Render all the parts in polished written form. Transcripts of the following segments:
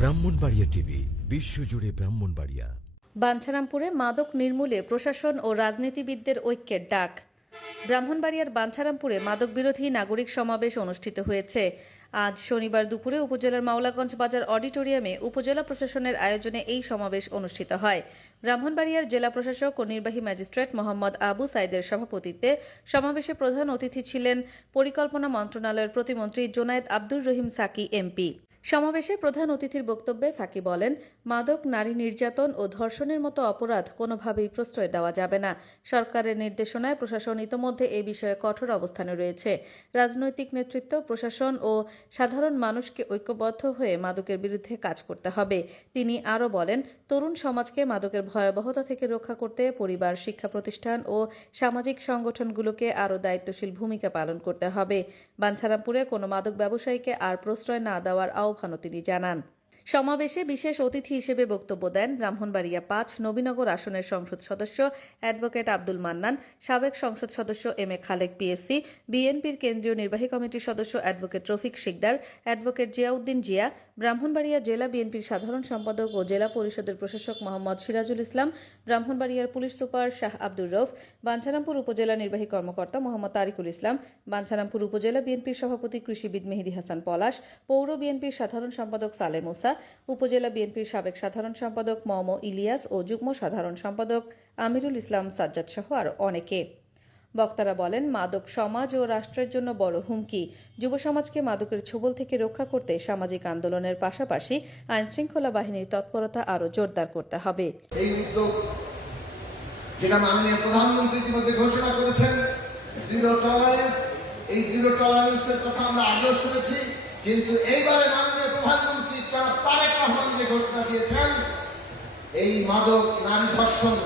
Brahmanbaria TV, বিশ্বজুড়ে ব্রাহ্মণবাড়িয়া। বাঞ্ছারামপুরে মাদক নির্মূলে প্রশাসন ও রাজনীতিবিদদের ঐক্যের ডাক। ব্রাহ্মণবাড়িয়ার বাঞ্ছারামপুরে মাদক বিরোধী নাগরিক সমাবেশ অনুষ্ঠিত হয়েছে। আজ শনিবার দুপুরে উপজেলার মাওলাগঞ্জ বাজার অডিটোরিয়ামে উপজেলা প্রশাসনের আয়োজনে এই সমাবেশ অনুষ্ঠিত হয়। ব্রাহ্মণবাড়িয়ার জেলা প্রশাসক ও নির্বাহী ম্যাজিস্ট্রেট মোহাম্মদ আবু সাইদের সভাপতিত্বে সমাবেশে প্রধান অতিথি ছিলেন পরিকল্পনা মন্ত্রণালয়ের প্রতিমন্ত্রী জোনায়েদ আব্দুর রহিম সাকি এমপি। সমাবেশে প্রধান অতিথির বক্তব্যে সাকি বলেন, মাদক, নারী নির্যাতন ও ধর্ষণের মতো অপরাধ কোনোভাবেই প্রশ্রয় দেওয়া যাবে না। সরকারের নির্দেশনায় প্রশাসন ইতোমধ্যে এ বিষয়ে কঠোর অবস্থানে রয়েছে। রাজনৈতিক নেতৃত্ব, প্রশাসন ও সাধারণ মানুষকে ঐক্যবদ্ধ হয়ে মাদকের বিরুদ্ধে কাজ করতে হবে। তিনি আরও বলেন, তরুণ সমাজকে মাদকের ভয়াবহতা থেকে রক্ষা করতে পরিবার, শিক্ষা প্রতিষ্ঠান ও সামাজিক সংগঠনগুলোকে আরও দায়িত্বশীল ভূমিকা পালন করতে হবে। বাঞ্ছারামপুরে কোনো মাদক ব্যবসায়ীকে আর প্রশ্রয় না দেওয়ার আহ্বানও তিনি জানান। সমাবেশে বিশেষ অতিথি হিসেবে বক্তব্য দেন ব্রাহ্মণবাড়িয়া ৫ নবীনগর আসনের সংসদ সদস্য অ্যাডভোকেট আব্দুল মান্নান, সাবেক সংসদ সদস্য এম এ খালেক পিএসসি, বিএনপির কেন্দ্রীয় নির্বাহী কমিটির সদস্য অ্যাডভোকেট রফিক শিকদার, অ্যাডভোকেট জিয়াউদ্দিন জিয়া, ব্রাহ্মণবাড়িয়া জেলা বিএনপির সাধারণ সম্পাদক ও জেলা পরিষদের প্রশাসক মোহাম্মদ সিরাজুল ইসলাম, ব্রাহ্মণবাড়িয়ার পুলিশ সুপার শাহ আব্দুর রউফ, বাঞ্ছারামপুর উপজেলা নির্বাহী কর্মকর্তা মোহাম্মদ তারিকুল ইসলাম, বাঞ্ছারামপুর উপজেলা বিএনপির সভাপতি কৃষিবিদ মেহেদী হাসান পলাশ, পৌর বিএনপির সাধারণ সম্পাদক সালেহ মুসা, উপজেলা বিএনপির সাবেক সাধারণ সম্পাদক মম ইলিয়াস ও যুগ্ম সাধারণ সম্পাদক আমিরুল ইসলাম সাজ্জাদ সহ আরও অনেকে। বক্তারা বলেন, মাদক সমাজ ও রাষ্ট্রের জন্য বড় হুমকি। যুব সমাজকে মাদকের ছোবল থেকে রক্ষা করতে সামাজিক আন্দোলনের পাশাপাশি আইন শৃঙ্খলা বাহিনীর তৎপরতা আরও জোরদার করতে হবে। এই উদ্যোগ যেটা মাননীয় প্রধানমন্ত্রী ইতিমধ্যে ঘোষণা করেছেন, জিরো টলারেন্স, এই জিরো টলারেন্সের কথা আমরা আগেও শুনেছি, কিন্তু এইবারে মাননীয় প্রধানমন্ত্রী তারেক রহমান যে ঘোষণা দিয়েছেন, এই মাদক, নারী ধর্ষণ,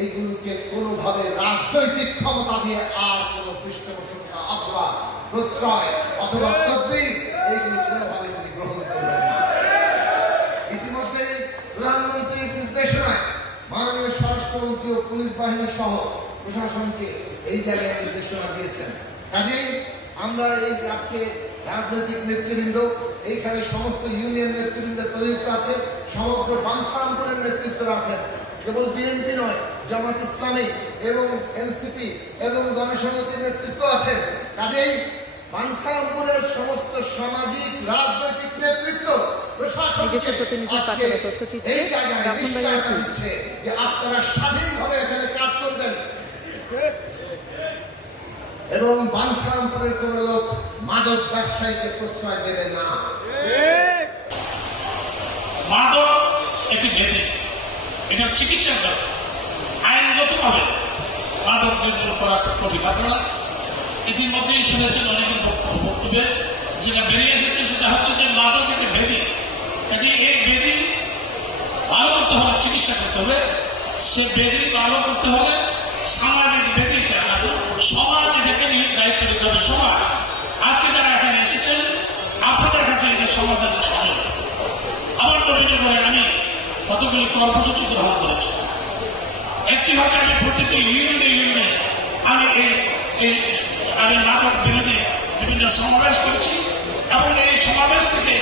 এইগুলোকে কোনোভাবে রাজনৈতিক ক্ষমতা দিয়ে আর কোনো পৃষ্ঠপোষকতা অথবা প্রশ্রয় অথবা তদবির এইগুলো কোনোভাবে তিনি গ্রহণ করবেন না। ইতিমধ্যে প্রধানমন্ত্রীর নির্দেশনায় মাননীয় স্বরাষ্ট্রমন্ত্রী ও পুলিশ বাহিনী সহ প্রশাসনকে এই জায়গায় নির্দেশনা দিয়েছেন। কাজেই আমরা এই আজকে রাজনৈতিক নেতৃবৃন্দ, এইখানে সমস্ত ইউনিয়ন নেতৃবৃন্দের প্রযুক্ত আছে, সমগ্র বাঞ্ছারামপুরের নেতৃত্ব আছেন, কেবল বিএনপি নয়, জামাত ইসলামী এবং এনসিপি এবং গণসংহতির নেতৃত্ব আছে। কাজেই বাঞ্ছারামপুরের সমস্ত সামাজিক রাজনৈতিক নেতৃত্ব নিজস্ব প্রতিনিধির পাঠানো তথ্যচিত্রে ব্রাহ্মণবাড়িয়া দিচ্ছে যে আপনারা স্বাধীনভাবে এখানে কাজ করবেন এবং বাঞ্ছারামপুরের কোন লোক মাদক ব্যবসায়ীকে প্রশ্রয় দেবে না। মাদক একটি ব্যাধি, এটা চিকিৎসা আইনগতভাবে মাদক নির্মূল করা কঠিন। আপনারা ইতিমধ্যেই শুনেছেন অনেকের বক্তব্যে যেটা বেরিয়ে এসেছে, সেটা হচ্ছে যে মাদক একটি ব্যাধি। কাজে এই ব্যাধি ভালো করতে হলে চিকিৎসা করতে হবে, সে ব্যাধি ভালো করতে হলে সামাজিক ব্যাধি সমাজ এটাকে নিয়ে দায়িত্ব নিতে হবে। সমাজ আজকে যারা এখানে এসেছেন, আপনাদের কাছে এটা সমাধান সহজ। আমার অভিযোগ করে আমি কতগুলি কর্মসূচি গ্রহণ করেছি। একটি হচ্ছে আমি প্রতিটি ইউনিয়নে আমি মাদক বিরোধী বিভিন্ন সমাবেশ করেছি এবং এই সমাবেশ থেকে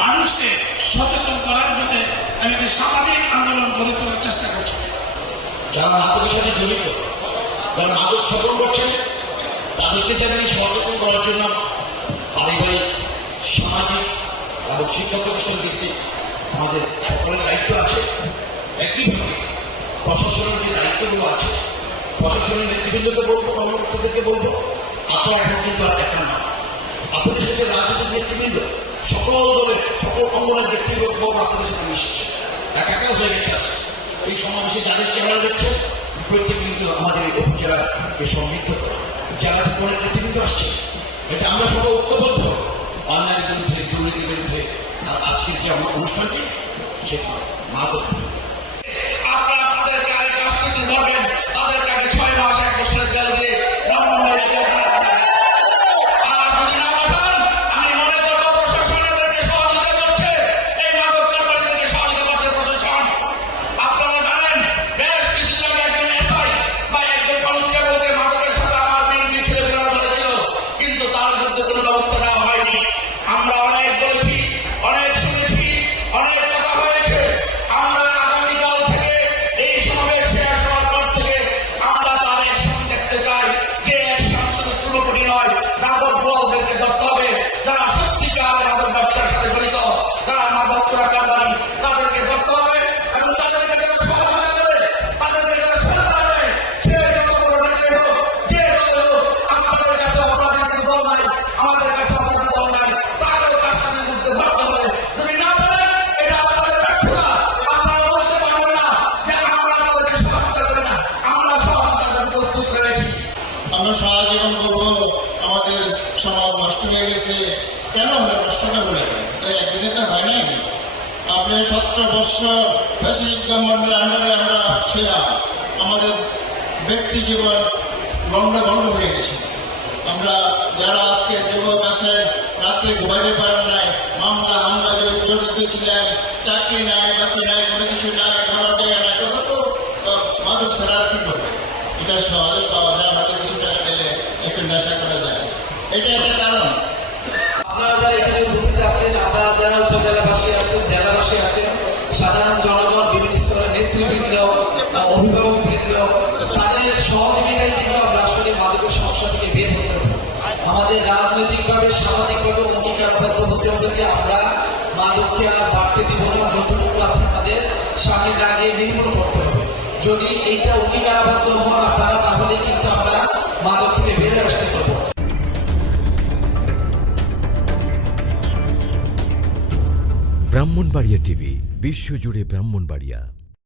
মানুষকে সচেতন করার জন্য আমি একটি সামাজিক আন্দোলন গড়ে তোলার চেষ্টা করছি। যারা মাদকের সাথে জড়িত, যারা মাদক সেবন করছে, তাদেরকে যেন সচেতন করার জন্য পারিবারিক, সামাজিক এবং শিক্ষা প্রতিষ্ঠান ভিত্তিক আমাদের সকলের দায়িত্ব আছে। একইভাবে প্রশাসনের যে দায়িত্বগুলো আছে, প্রশাসনের নেতৃবৃন্দকে বলবো, কর্মকর্তাদেরকে বলবো, আপনারা এখন কিন্তু আর একা না। আপনাদের সাথে রাজনৈতিক নেতৃবৃন্দ, সকল দলের সকল অঙ্গনের ব্যক্তিবর্গ আপনাদের সাথে মিশছে, একা হয়ে গেছে। এই সমাবেশে যাদের চেহারা দেখছে, প্রত্যেকে কিন্তু আমাদের এই উপজেলাকে সমৃদ্ধ করে। যারা অনেক নেতৃবৃন্দ আসছে, এটা আমরা সবাই ঐক্যবদ্ধ অন্যায়ের বিরুদ্ধে, দুর্নীতির বিরুদ্ধে। আর আজকের যে আমার অনুষ্ঠানটি, সেটা মাদক বিরুদ্ধে। আপনারা তাদেরকে আগে কাস্টডি ধরবেন, তাদেরকে আগে 6 মাস 1 বছরের জেল দিয়ে ব্যবস্থা নেওয়া হয়নি। আমরা অনেক বলেছি, অনেক শুনেছি, অনেক আমরা সারা জীবন বলবো আমাদের সমাজ নষ্ট হয়ে গেছে, কেন হলো নষ্টটা বলে একদিনে তো হয় নাই। আপনি 17 বছর ফ্যাসিস্ট গভর্নমেন্টের আন্ডারে আমরা ছিলাম, আমাদের ব্যক্তি জীবন বন্ধ হয়ে গেছে। আমরা যারা আজকে যুবক আছে রাত্রে ঘুমাইতে পারেন নাই, মামলা হামলা জড়িত ছিলেন, চাকরি নাই, বাকি নাই, কোনো কিছু নাই, খাবার দেয় নাই, ওরা তো মাদক ছাড়া আর কি করবে? এটা সহজে পাওয়া যায়, হাতে কিছু টাকা দিলে একটু নেশা করা যায়, এটা একটা কারণ। আপনারা যারা এখানে উপস্থিত আছেন, আপনারা যারা উপজেলাবাসী আছেন, জেলাবাসী আছেন, সাধারণ জনগণ, বিভিন্ন স্তরের নেতৃবৃন্দ, অভিভাবকবৃন্দ, তাদের সহযোগিতায় কিন্তু আমরা আসলে মাদকের সমস্যা থেকে বের হতে হবে। আমাদের রাজনৈতিকভাবে, সামাজিকভাবে অঙ্গীকারবদ্ধ হতে হবে যে আমরা মাদককে আর বাড়তে দিব না, যতটুকু আছে আমাদের সামনে দাঁড়িয়ে নির্মূল করতে হবে। যদি এইটা অঙ্গীকারবদ্ধ হন আপনারা, তাহলে কিন্তু আমরা মাদক থেকে বের আসতে পারবো। ব্রাহ্মণবাড়িয়া টিভি, বিশ্বজুড়ে ব্রাহ্মণবাড়িয়া।